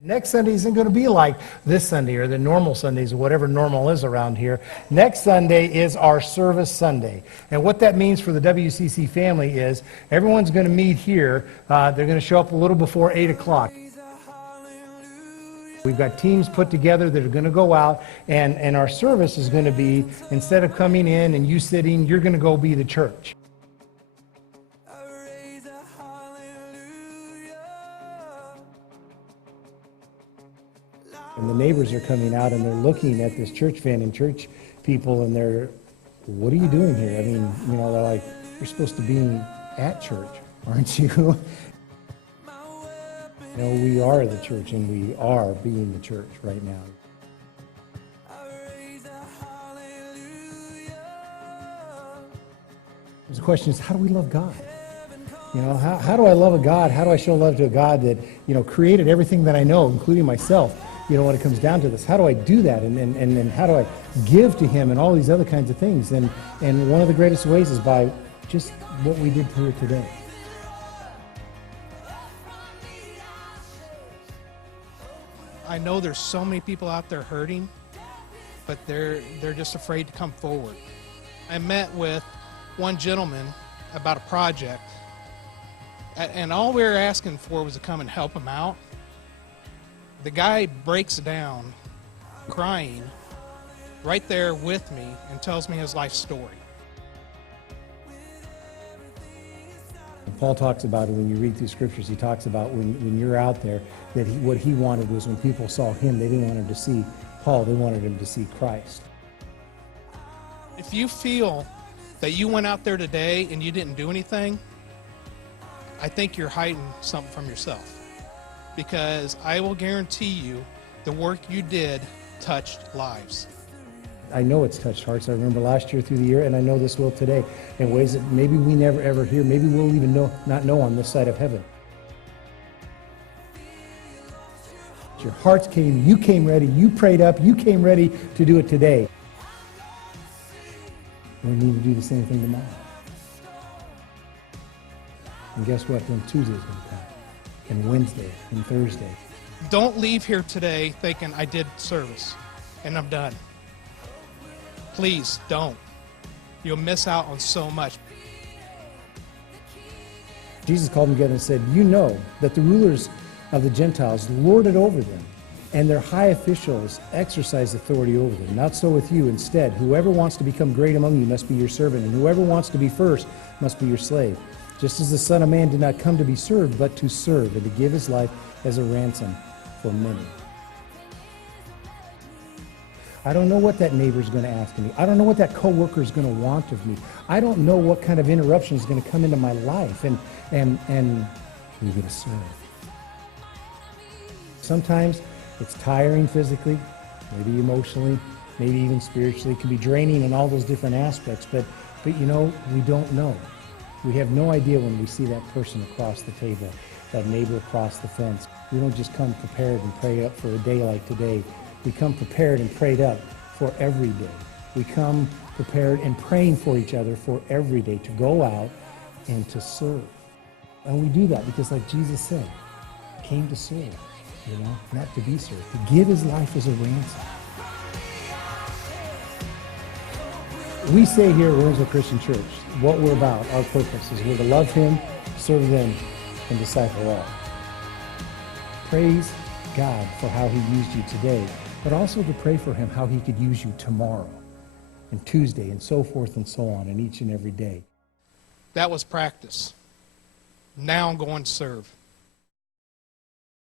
Next Sunday isn't going to be like this Sunday or the normal Sundays or whatever normal is around here. Next Sunday is our service Sunday. And what that means for the WCC family is everyone's going to meet here. They're going to show up a little before 8 o'clock. We've got teams put together that are going to go out, and our service is going to be, instead of coming in and you sitting, you're going to go be the church. And the neighbors are coming out and they're looking at this church van and church people, and they're, what are you doing here? I mean, you know, they're like, you're supposed to be at church, aren't you? You know, we are the church, and we are being the church right now. The question is, how do we love God? You know, how do I love a God? How do I show love to a God that, you know, created everything that I know, including myself? You know, when it comes down to this, how do I do that? And how do I give to him and all these other kinds of things? And one of the greatest ways is by just what we did here today. I know there's so many people out there hurting, but they're just afraid to come forward. I met with one gentleman about a project, and all we were asking for was to come and help him out. The guy breaks down, crying, right there with me, and tells me his life story. Paul talks about it when you read through scriptures. He talks about when you're out there, that what he wanted was when people saw him, they didn't want him to see Paul, they wanted him to see Christ. If you feel that you went out there today and you didn't do anything, I think you're hiding something from yourself. Because I will guarantee you the work you did touched lives. I know it's touched hearts. I remember last year through the year, and I know this will today, in ways that maybe we never ever hear, maybe we'll even not know on this side of heaven. Your hearts came, you came ready, you prayed up, you came ready to do it today. We need to do the same thing tomorrow. And guess what? Then Tuesday's going to come, and Wednesday, and Thursday. Don't leave here today thinking I did service and I'm done. Please don't. You'll miss out on so much. Jesus called them together and said, you know that the rulers of the Gentiles lord it over them, and their high officials exercise authority over them. Not so with you. Instead, whoever wants to become great among you must be your servant, and whoever wants to be first must be your slave. Just as the Son of Man did not come to be served, but to serve, and to give his life as a ransom for many. I don't know what that neighbor's going to ask of me. I don't know what that coworker is going to want of me. I don't know what kind of interruption is going to come into my life, and you're going to serve. Sometimes it's tiring physically, maybe emotionally, maybe even spiritually. It can be draining in all those different aspects, but you know, we don't know. We have no idea when we see that person across the table, that neighbor across the fence. We don't just come prepared and pray up for a day like today. We come prepared and prayed up for every day. We come prepared and praying for each other for every day, to go out and to serve. And we do that because, like Jesus said, he came to serve, you know, not to be served, to give his life as a ransom. We say here at Williamsville Christian Church, what we're about, our purpose, is we're to love him, serve them, and disciple all. Praise God for how he used you today, but also to pray for him how he could use you tomorrow, and Tuesday, and so forth and so on, and each and every day. That was practice. Now I'm going to serve.